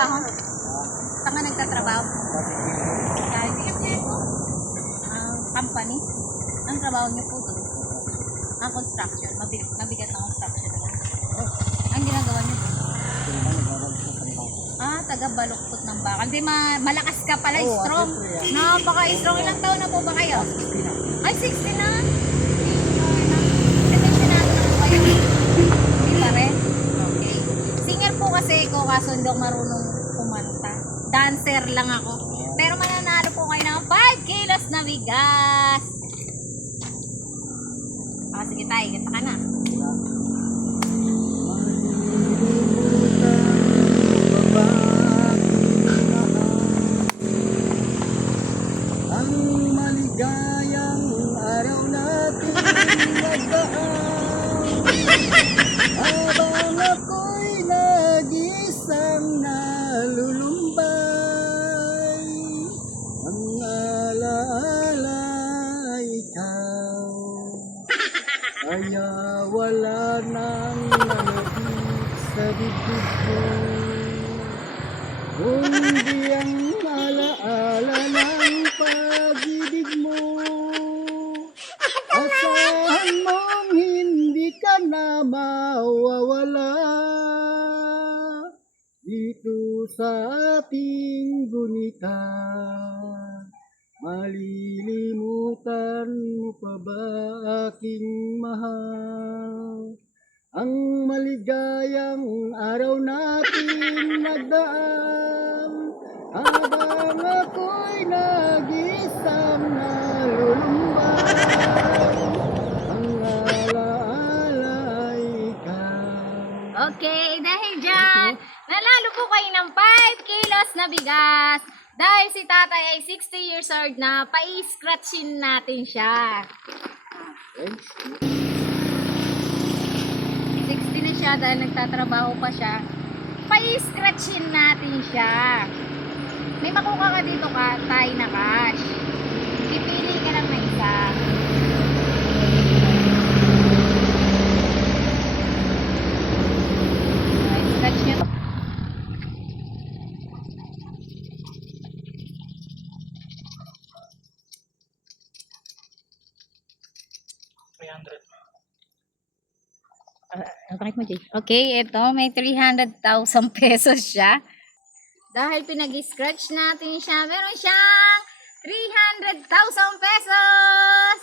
trabaho? Saan ka nagtatrabaho? Company? Ang trabaho niyo po doon? Construction. Mabigat na construction. Ang ginagawa niyo doon? Taga-baluktot ng bakal. Hindi, malakas ka pala, strong. Napaka-strong. Ilang taon na po ba kayo? Ay, 60 na. Pensionado na po kayo. Hindi pa rin? Okay. Singer po kasi ko, kaso hindi ako marunong kumanta. Dancer lang ako. Pero mananalo po kayo ng 5 kilos na bigas. Sige tayo, gata ka na. Ang maligayang araw natin nagdaan, habang ako'y nag-isang nalulumbay, ang alaala ikaw, kaya wala nang nalabig sa dibdib ko, kundi ang alaala ng pag-ibig mo. Asahan mong hindi ka na mawawala dito sa ating gunita. Malilimutan mo pa ba aking mahal? Ang maligayang araw natin nagdaan, habang ako'y nag-isang nalulumbay, ang alaala ikaw. Okay, dahil dyan, nanalo po kayo ng 5 kilos na bigas. Dahil si tatay ay 60 years old na, pa-scratchin natin siya. 60 na siya dahil nagtatrabaho pa siya. Pa-scratchin natin siya. May makuha ka dito ka, tayo na cash. Pipili ka lang na isa. Scratch niya. Okay, ito may 300,000 pesos siya. Dahil pinag-scratch natin siya, meron siyang 300,000 pesos!